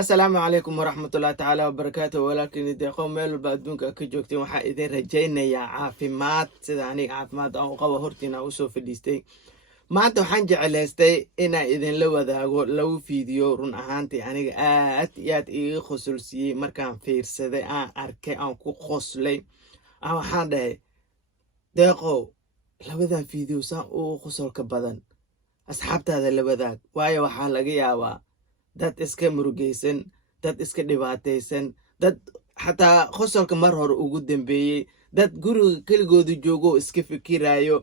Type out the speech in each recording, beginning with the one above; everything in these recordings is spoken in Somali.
السلام عليكم ورحمة الله تعالى وبركاته ولكن إذا قوم ميل بعدونك كجوكتي وحا إذا رجينا يا عافيمات سيدا أنيق عافيمات أو قوة هورتينا أوسو فديستي maanta waxaan jeclaystay inaan idinla wadaago laba fiideo run ahaantii aniga aad iyo aad iiga qosolsiiyey markaan fiirsaday aan arkay aan ku qoslay waxaan dhahay deeqow labadan fiideo saan ugu qosolka badan asxaabtaada la wadaag waayo waxaa laga yaabaa dad iska murugaysan dad iska dhibaataysan dad xataa qosolka mar hore ugu dambeeyey dad guriga keligooda joogo iska fikiraayo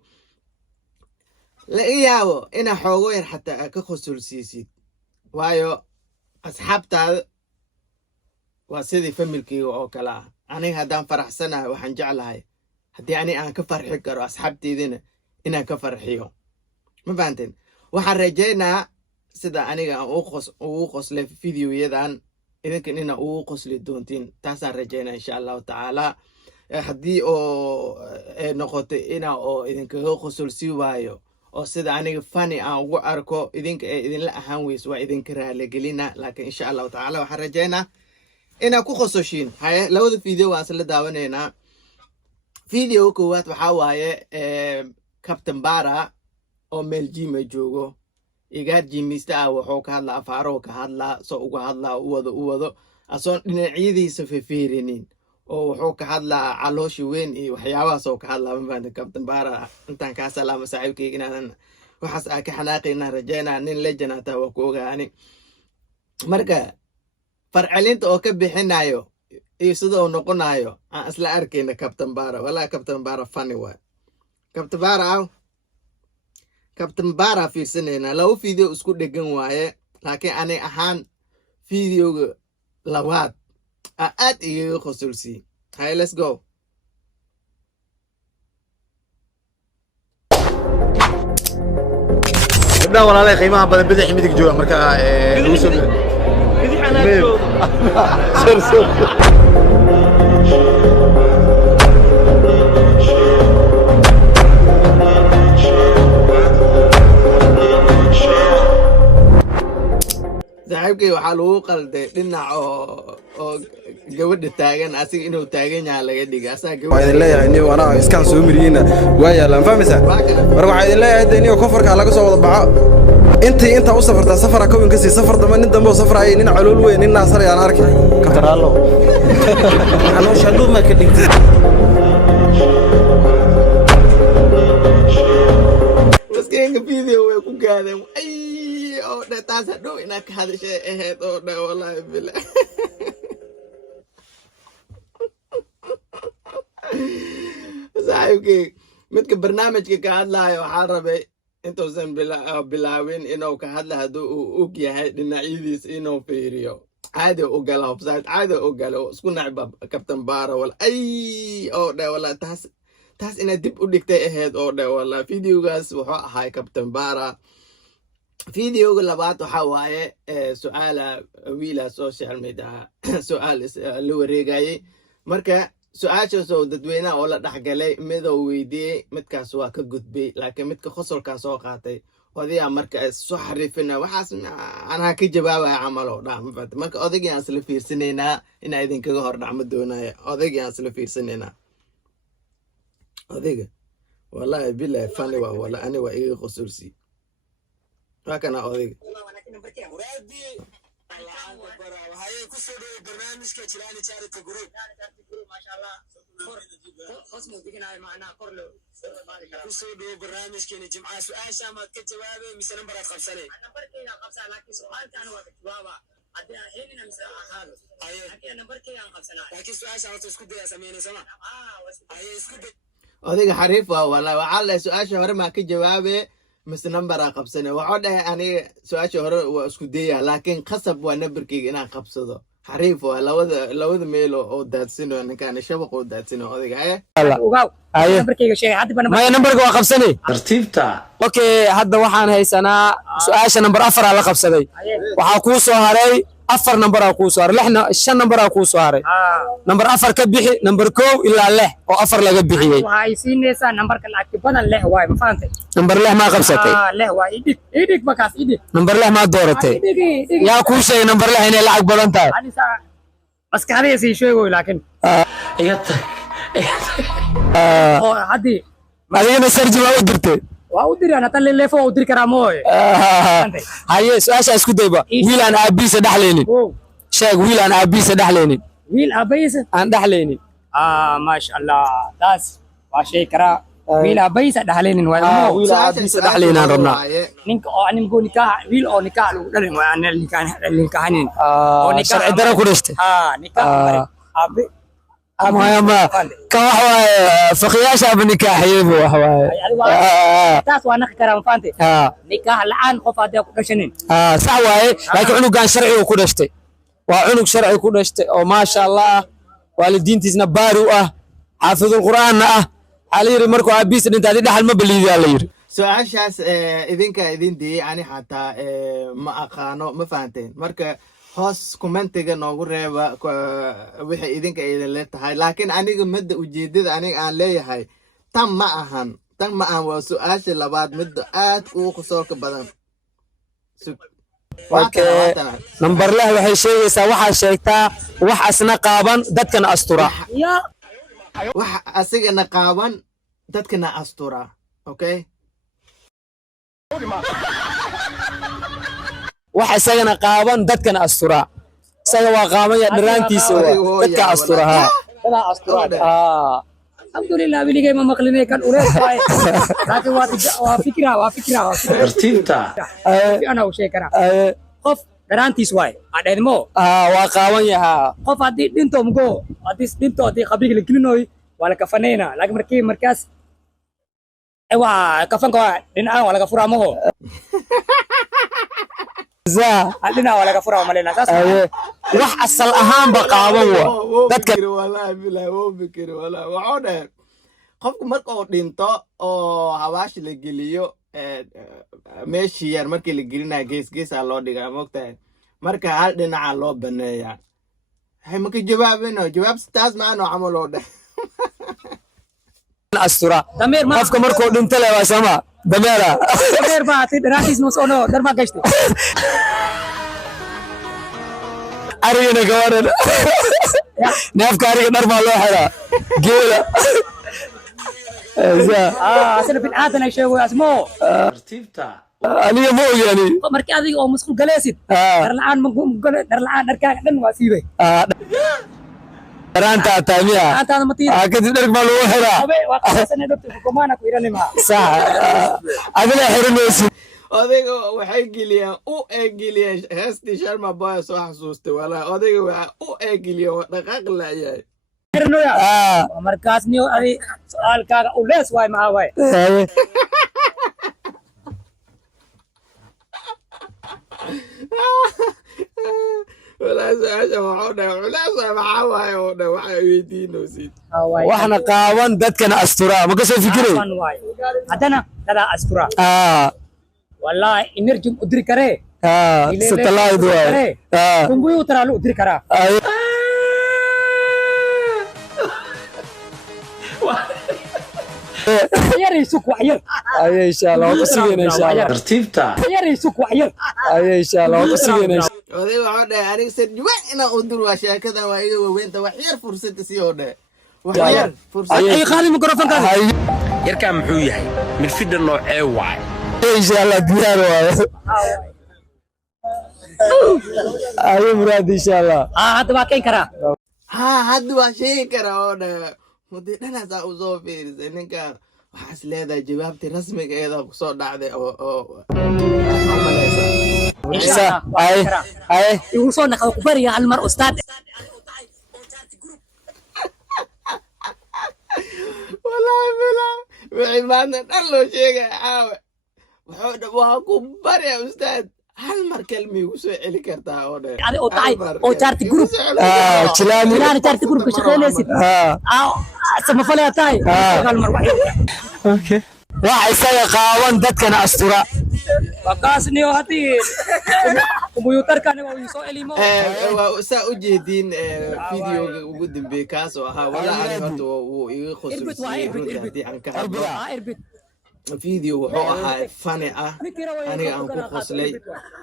laga yaabo inaa xoogo yar xataa aad ka qosolsiisid waayo asxaabtaada waa sidii familkeyga oo kale ah aniga haddaan faraxsanahay waxaan jeclahay haddii ani aan ka farxi karo asxaabteydina inaan ka farxiyo ma fahanteen waxaan rajaynaa sida aniga aan ugu qoslay fideoyadan idinkan inaa ugu qosli doontiin taasaan rajaynaa insha allahu tacaala haddii oo noqotay inaa oo idinkaga qosolsii waayo oo sida aniga fani aan ugu arko idinka ay idinla ahaan weyso waa idinka raaligelina laakiin insha allahu tacaala waxaan rajaynaa inaa ku qososhiin haye labada video waan isla daawanaynaa video koowaad waxaa waaye Captain Bara oo meel jima joogo igaar jimista ah wuxuu ka hadlaa afaaro ka hadlaa soo uga hadlaa u wado asoon dhinacyadiisa fiirinin oo wuxuu ka hadlaa calooshi weyn iyo waxyaabahaas oo ka hadlaa maanta Captain Bara intaan ka salaamo saaxiibkayga inaan waxaas ka xanaaqayna rajaynaa nin legend ah waa ku ogaani marka farcelinta oo ka bixinayo iyo sida uu noqonayo aan isla arkayna Captain Bara wala Captain Bara funny waa Captain Bara fiirsanayna laba video isku dhegan waaye laakiin ani ahaan videoga labaad aad iiga qosolsi hay let's go gabdhaha walaalay qiimaha badan bidix midig jooga marka lagu soo bidix ana jooga saaxiibkay waxaa lagu qalday dhinac oo gabadha taagan asiga inuu taagan yahay laga dhigay waa idin leeyahay niyo anaa iskaan soo miriyeyna waa yaalaan fahmaysaa marka waxaa idin leeyahay niyo kofarka laga soo wada baxo inta u safartaa safara kowin kasii safar damba nin dambe oo safraayay nin calool weyn nin naasar ayaan arkay kataraalo caloosha dhuuma ka dhigtay maskeenka video way ku gaadeen oo taas hadhow inaad ka hadashay ahayd oo dha wallaahi bila saaxiibkay midka barnaamijka ka hadlaayo waxaa rabay intuusan bilaawin inuu ka hadla hadduu uu og yahay dhinacyadiisa inuu fiiriyo caadi u gala hobsayd caadi u gala oo isku nacba Captain Bara wala oo dha wallaahi taas inaad dib u dhigtay ahayd oo dha wallaahi videogaas wuxuu ahaa Captain Bara فيديو لبعض وحواي سؤال ويلا سوشيال ميديا سؤال اللي وريجاي مركا سؤال شو ددوينا ولا دحقلي مدو ويدي متك سوا كجدبي لكن متك خسر كسوا قاتي وذي مركا سحري فينا وحاس أنا كجباب عمله نعم فات مركا أذيك أصل في سنينا إن أيدين كجهر نعم الدنيا أذيك أصل في سنينا أذيك والله بالله فاني ولا أنا وإيه خسرسي لكن أوديك أوديك حريف والله وعلى سؤال شهر ما كجوابه مثل نمبر قبسنه وعده أنا سؤال شهر واسكودية لكن خصب ونبركي أنا قبصده حريف لو ميلو أو داتسينو أنا كان شبق أو داتسينو هذيك هاي لا نمبركي شيء حد ما نمبرك وقبسني ترتيبتا اوكي هذا waxaan haysanaa su'aasha number 4 la qabsaday waxa ku soo haray afar number aa kuu soo haray lixna shan number aa kuu soo haray number afar ka bixi number 1 ilaa 6 oo afar laga bixiyay waxay siinaysaa numberka lacagta badan 6 waay ma fahantay number 6 ma qabsatay 6 waay idig markaas idig number 6 ma dooratay yaa kuu sheegay number 6 inay lacag badan tahay anisa maskaxdayda sii sheego laakiin oo hadii adigana sarji ma u dirtay waa u diraan tan leefo u diri karaa mooy haye su'aasha isku dayba wiil aan aabiisa dhaxlaynin sheeg wiil aan aabiisa dhaxlaynin wiil aabiisa aan dhaxlaynin ma sha Allah taas waa shay karaa wiil aabiisa dhaxlaynin waa wiil aabiisa dhaxlaynin aan rabnaa ninka oo anim go nikah wiil oo nikah lagu dhalin waa aan nikahanin oo nikah sharci dara ku dhashtay nikah aabi ما كواحد فقياش ابن نكاحيب وحواي تاس وانا كرام فانتي نكاح الان قف هذا كدشنين صح واي لكن عنق كان شرعي وكدشتي وعنق شرعي كدشتي او ما شاء الله والدينتيسنا بارو حافظ القران علي مركو ابيس انت هذه دحل ما بليدي على يري su-aashaas idinka idin diyey ani xataa ma aqaano ma fahanteen marka hoos commentiga noogu reeba wixii idinka idin leetahay laakiin aniga midda ujeedada aniga aan leeyahay tan ma ahan waa su-aasha labaad midda aad ugu qosolka badan number leh waxay sheegaysaa waxaa sheegtaa wax asna qaaban dadkana astura wax asigana qaaban dadkana astura okay wax isagana qaaban dadkana astura isaga waa qaaban ya dharaantiisa dadka astura dadka astura alxamdulillah wiligay ma maqlinay kan ulees waay laakiin waa fikra tartiibta ana u sheekara qof dharaantiis waay adheedmo waa qaaban yahaa qof haddii dhinto mugo haddii qabriga la gelinoy waa la kafanayna laakiin markaas waa kafanka dhinacaan waa laga furaa maho adina waa laga furaa malena saas wax asal ahaanba qaaban wa dadka wallahi billahi oo fikir wallahi waxoo dheer qofku marka uu dhinto oo hawaash la geliyo meeshii yar markii la gelinayo geesgeesaa loo dhigaa moogtahay marka hal dhinaca loo baneeyaa hay maka jawaabino jawaab taas maano camal oo dheh astura qofka markuu dhinto le waa sama dameera dameer baa ti dharaantiis noo soo dar ma gashtay arigana gawaran neefka ariga dhar baa loo xiraa geela asana bin aadan ay sheego asmo tartiibta aniga ma ogyaani markii adiga oo mas'uul galeysid dar la'aan dharkaaga dhan waa siibay daraanta taamiya antaada matiid kadib dhark baa lagu xiraa waa qaasana dadka xukumaana ku iranima sax adina xirinaysid odayga waxay geliyeen heestii Sharma Boy soo xasuustay walahi odayga waxa geliyeen dhaqaaq laayahay markaas niyo adi su'aalkaaga u lees waay ma waay walahi su'aasha waxoo dhay culaas maxaa waaye oo dhay waxa weydiinaysid waxna qaaban dadkana astura ma ka soo fikiray haddana dadaa astura wallahi energy u diri karee satellite waay computer lu diri karaa yaraysu ku waxyar aye insha Allah ku sigeen insha Allah tartiibta yaraysu ku waxyar aye insha Allah ku sigeen oday waxoo dhay aniga sadwa inaan u dur waa sheekada waa iga waaweynta wax yar fursad sii oo dhay wax yar fursad ay qaali mikrofonka yarka muxuu yahay mid fidan noocee waay insha Allah diyaar waay aye muraad insha Allah hadda waa keen karaa hadda waa sheegi karaa oo dhay muddo dhanaasaa u soo fiirisay ninkan waxaas leedahay jawaabtii rasmiga eeda ku soo dhacday oo ay igu soo naqdo ku bariga hal mar ustaad wallahi billahi wixii maanta dhan loo sheegay caawe waa ku barya ustaad hal mar kalmi igu soo celi kartaa oo dhan adi oo tahay oo charti group jilaani charti group ka shaqeynaysid sama falaya tahay hal mar okay wax isaga qaawan dadkana astura wakaas niyo hadii كمبيوتر كان يسوق إليمو saa u jeediin fideoga ugu dambeeyey kaas oo ahaa walaa ani horta wuu iga khusaysiiyey runtii haddii aan ka hadlo إربط video wuxuu ahaa fani ah aniga aan ku qoslay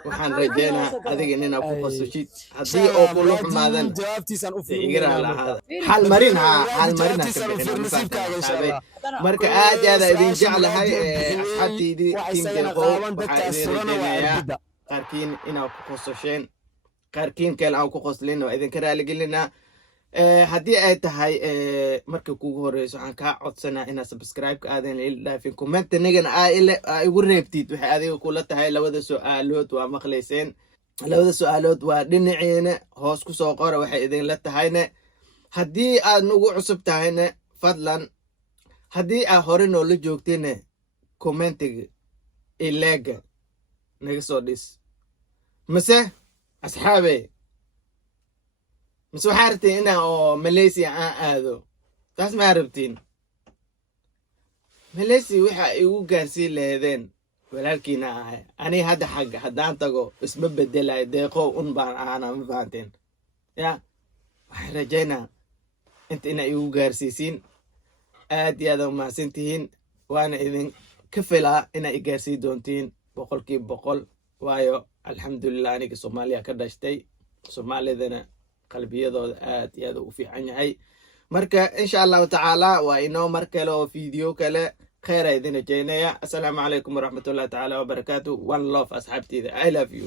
waxaan rajeynaa adiga inaad ku qosashid haddii oo kula xumaadan jawaabtiisan u igira lahaada hal marin ka bixinaa marka aad iyo aad idin jeclahay asxaabteydii team deeqo waxaa idin rajeynayaa qaarkiin inaad ku qosasheen qaarkiin kale aan ku qoslin oo idinka raaligelinaa haddii ay tahay marka kugu horeyso waxaan kaa codsanaa inaad subscribe-ka aadan ila dhaafin commentanigana aa igu reebtid waxay adiga kula tahay labada su-aalood waa maqlayseen labada su-aalood waa dhinaciina hoos ku soo qora waxay idinla tahayne haddii aad nagu cusub tahayne fadlan haddii aad hore noola joogtayne commentiga ileega naga soo dhis mase asxaabe mase waxaa rabtiin inaan oo Malaysia aan aado taas maa rabtiin Malaysia waxa igu gaarsiin lahaydeen walaalkiina ahay ani hadda xagga haddaan tago isma bedelayo deeqo un baan ahaana ma fahanteen ya waxaan rajaynaa inta inaa igu gaarsiisiin aad iyo aad umahadsan tihiin waana idin ka filaa inaa i gaarsii doontiin 100% waayo alxamdulilah aniga Soomaaliya ka dhashtay Soomaalidana qalbiyadooda aad iyo aad u fiican yahay marka insha Allah taala waa inoo mar kale oo video kale khayr idin rajaynaya assalaamu calaykum waraxmatullaahi taala wabarakaatuh one love asxaabteyda I love you